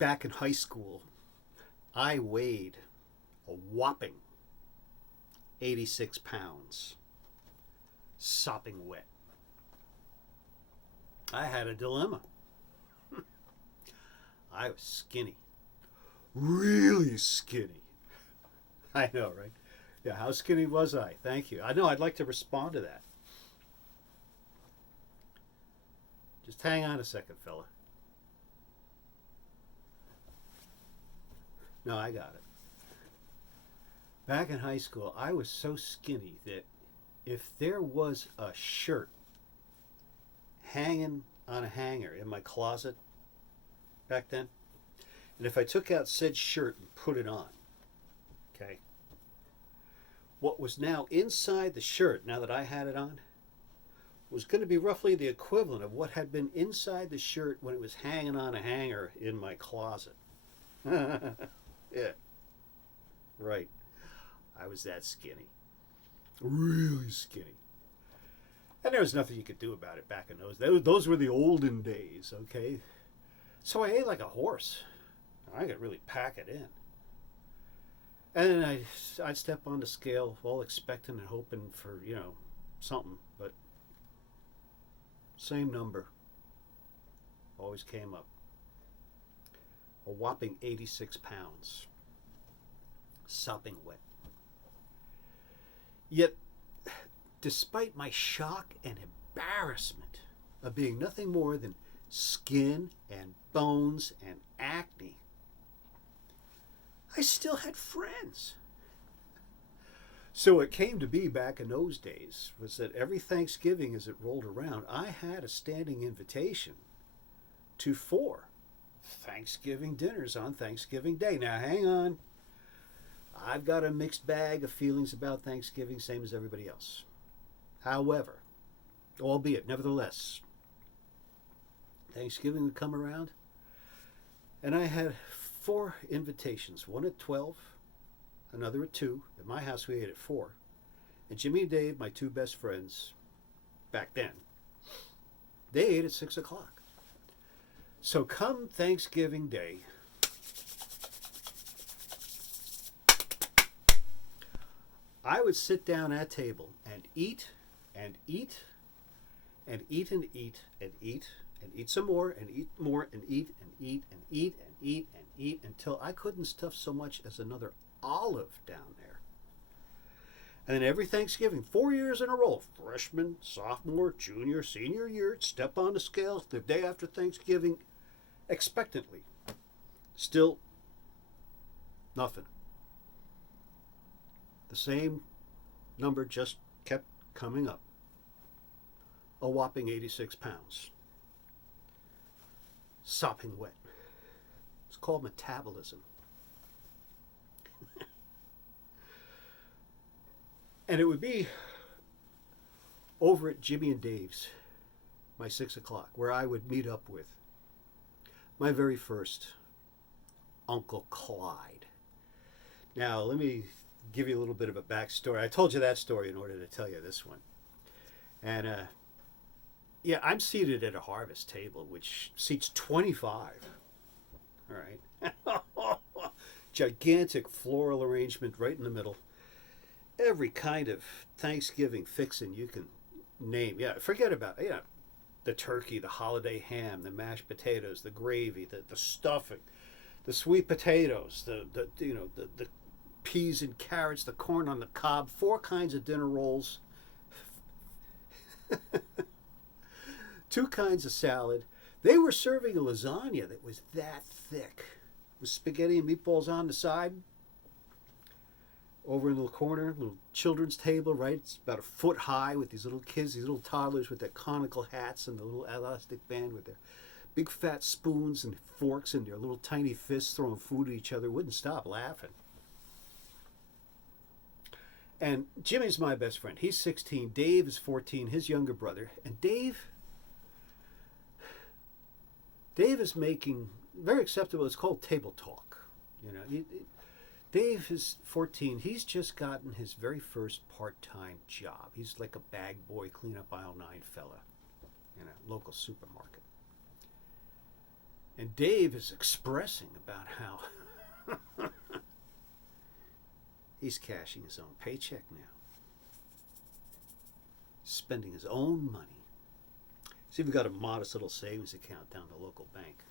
Back in high school, I weighed a whopping 86 pounds, sopping wet. I had a dilemma. I was skinny. Really skinny. I know, right? Yeah, how skinny was I? Thank you. I know, I'd like to respond to that. Just hang on a second, fella. No, I got it. Back in high school, I was so skinny that if there was a shirt hanging on a hanger in my closet back then, and if I took out said shirt and put it on, okay, what was now inside the shirt, now that I had it on, was going to be roughly the equivalent of what had been inside the shirt when it was hanging on a hanger in my closet. Yeah, right. I was that skinny. Really skinny. And there was nothing you could do about it back in those days. Those were the olden days, okay? So I ate like a horse. I could really pack it in. And then I'd step on the scale, all expecting and hoping for, something. But same number always came up. A whopping 86 pounds. Sopping wet. Yet, despite my shock and embarrassment of being nothing more than skin and bones and acne, I still had friends. So it came to be back in those days was that every Thanksgiving as it rolled around, I had a standing invitation to 4 Thanksgiving dinners on Thanksgiving Day. Now hang on. I've got a mixed bag of feelings about Thanksgiving, same as everybody else. However, albeit, nevertheless, Thanksgiving would come around, and I had 4 invitations, one at 12, another at 2. At my house, we ate at 4. And Jimmy and Dave, my 2 best friends, back then, they ate at 6 o'clock. So come Thanksgiving Day, I would sit down at table and eat and eat and eat and eat and eat and eat some more and eat more and eat and eat and eat and eat and eat until I couldn't stuff so much as another olive down there. And then every Thanksgiving, 4 years in a row, freshman, sophomore, junior, senior year, step on the scale the day after Thanksgiving, expectantly. Still nothing. The same number just kept coming up. A whopping 86 pounds. Sopping wet. It's called metabolism. And it would be over at Jimmy and Dave's, my 6 o'clock, where I would meet up with my very first Uncle Clyde. Now, let me give you a little bit of a backstory. I told you that story in order to tell you this one. And yeah, I'm seated at a harvest table which seats 25. All right. Gigantic floral arrangement right in the middle. Every kind of Thanksgiving fixin' you can name. Yeah, forget about the turkey, the holiday ham, the mashed potatoes, the gravy, the stuffing, the sweet potatoes, the peas and carrots, the corn on the cob, 4 kinds of dinner rolls, 2 kinds of salad. They were serving a lasagna that was that thick with spaghetti and meatballs on the side. Over in the corner, little children's table, right? It's about a foot high with these little kids, these little toddlers with their conical hats and the little elastic band with their big fat spoons and forks and their little tiny fists throwing food at each other. Wouldn't stop laughing. And Jimmy's my best friend. He's 16. Dave is 14, his younger brother. And Dave is making very acceptable. It's called table talk. Dave is 14. He's just gotten his very first part-time job. He's like a bag boy, clean up aisle 9 fella in a local supermarket. And Dave is expressing about how he's cashing his own paycheck now, spending his own money. He's even got a modest little savings account down at the local bank.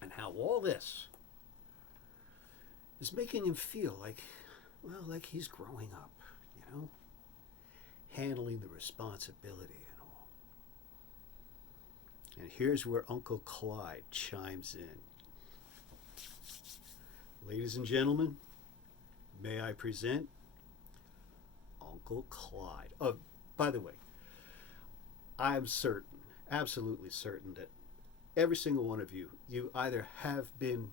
And how all this is making him feel like, well, like he's growing up, handling the responsibility and all. And here's where Uncle Clyde chimes in. Ladies and gentlemen, may I present Uncle Clyde. Oh, by the way, I'm certain, absolutely certain, that every single one of you either have been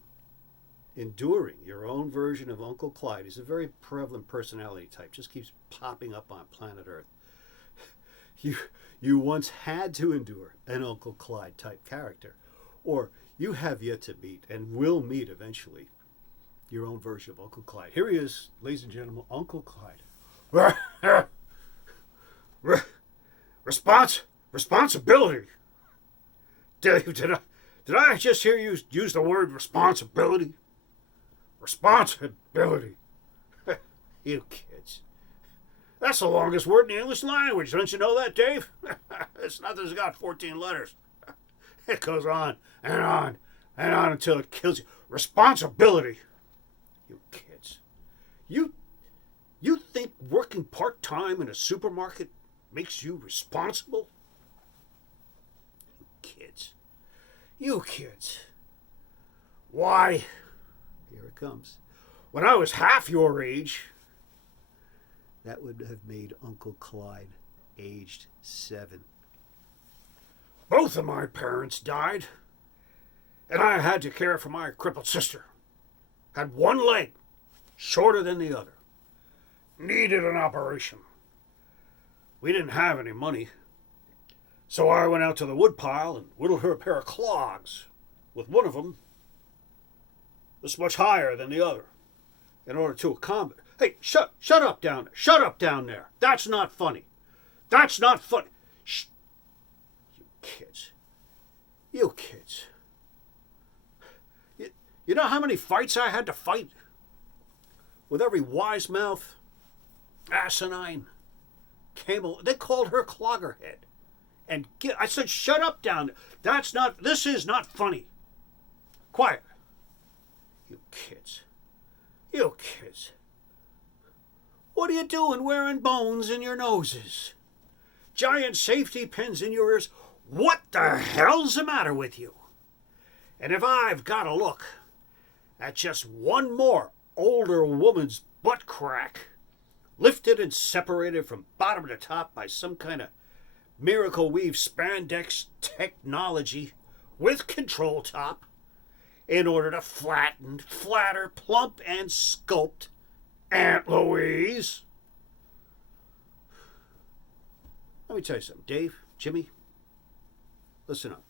enduring your own version of Uncle Clyde. He's a very prevalent personality type, just keeps popping up on planet Earth. You once had to endure an Uncle Clyde type character, or you have yet to meet and will meet eventually your own version of Uncle Clyde. Here he is, ladies and gentlemen, Uncle Clyde. Responsibility. Dave, did I just hear you use the word responsibility? Responsibility. You kids. That's the longest word in the English language. Don't you know that, Dave? It's not that it's got 14 letters. It goes on and on and on until it kills you. Responsibility. You kids. You think working part-time in a supermarket makes you responsible? You kids. Why, here it comes. When I was half your age, that would have made Uncle Clyde aged 7. Both of my parents died, and I had to care for my crippled sister. Had one leg, shorter than the other. Needed an operation. We didn't have any money, so I went out to the woodpile and whittled her a pair of clogs, with one of them this much higher than the other, in order to accommodate. Hey, shut up down there. Shut up down there. That's not funny. That's not funny. Shh. You kids. You know how many fights I had to fight? With every wise mouth, asinine, camel. They called her Cloggerhead. And I said, shut up down there. This is not funny. Quiet. You kids. What are you doing wearing bones in your noses? Giant safety pins in your ears? What the hell's the matter with you? And if I've got to look at just one more older woman's butt crack, lifted and separated from bottom to top by some kind of miracle weave spandex technology with control top, in order to flatter, plump, and sculpt Aunt Louise. Let me tell you something, Dave, Jimmy, listen up.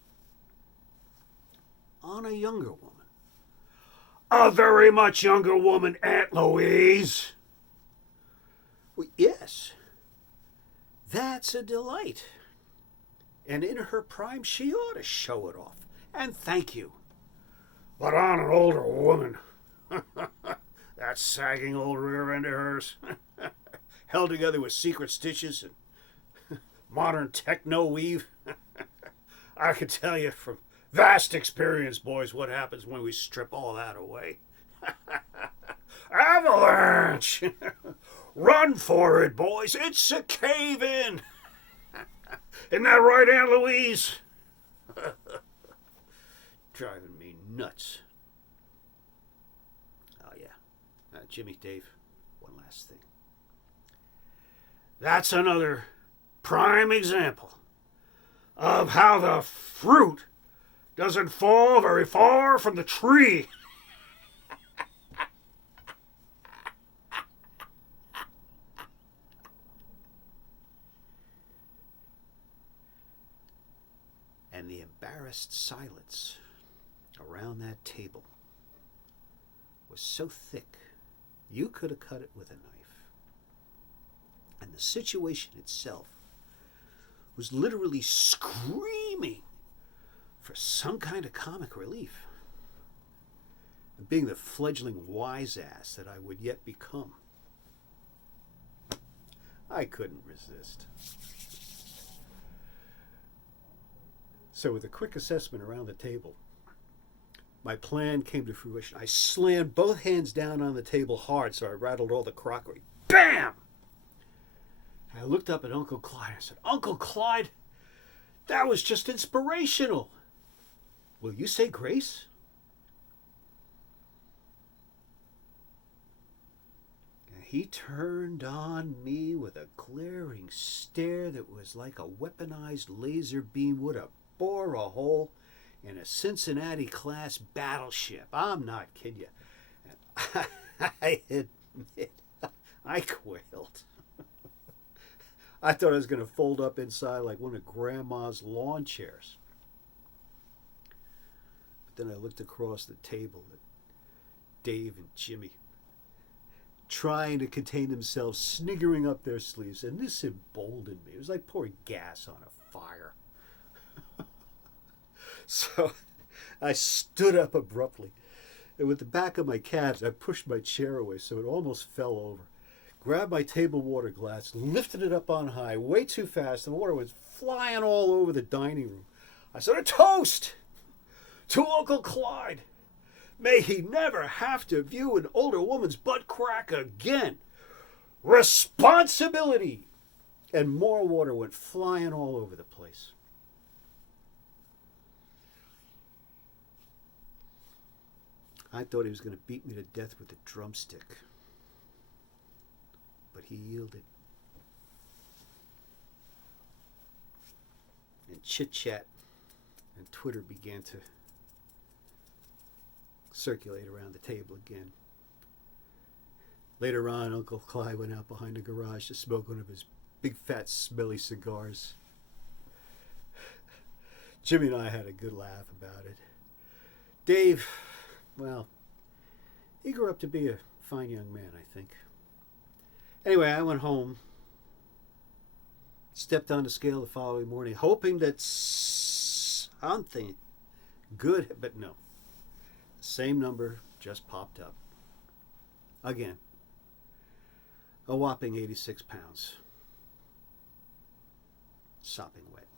On a younger woman, a very much younger woman, Aunt Louise. Well, yes, that's a delight. And in her prime, she ought to show it off. And thank you. But on an older woman, that sagging old rear end of hers, held together with secret stitches and modern techno weave, I can tell you from vast experience, boys, what happens when we strip all that away. Avalanche! Run for it, boys. It's a cave-in. Isn't that right, Aunt Louise? Driving me nuts. Oh, yeah. Jimmy, Dave, one last thing. That's another prime example of how the fruit doesn't fall very far from the tree. And the embarrassed silence around that table was so thick you could have cut it with a knife. And the situation itself was literally screaming for some kind of comic relief. And being the fledgling wise ass that I would yet become, I couldn't resist. So with a quick assessment around the table, my plan came to fruition. I slammed both hands down on the table hard so I rattled all the crockery. Bam! I looked up at Uncle Clyde and said, "Uncle Clyde, that was just inspirational. Will you say grace?" And he turned on me with a glaring stare that was like a weaponized laser beam would have bore a hole in a Cincinnati-class battleship. I'm not kidding you. And I admit, I quailed. I thought I was going to fold up inside like one of Grandma's lawn chairs. But then I looked across the table at Dave and Jimmy, trying to contain themselves, sniggering up their sleeves, and this emboldened me. It was like pouring gas on a fire. So I stood up abruptly, and with the back of my calves, I pushed my chair away so it almost fell over. Grabbed my table water glass, lifted it up on high, way too fast, and the water went flying all over the dining room. I said, "A toast to Uncle Clyde. May he never have to view an older woman's butt crack again. Responsibility!" And more water went flying all over the place. I thought he was going to beat me to death with a drumstick. But he yielded. And chit-chat and Twitter began to circulate around the table again. Later on, Uncle Clyde went out behind the garage to smoke one of his big, fat, smelly cigars. Jimmy and I had a good laugh about it. Dave, well, he grew up to be a fine young man, I think. Anyway, I went home, stepped on the scale the following morning, hoping that something good, but no. The same number just popped up. Again. A whopping 86 pounds. Sopping wet.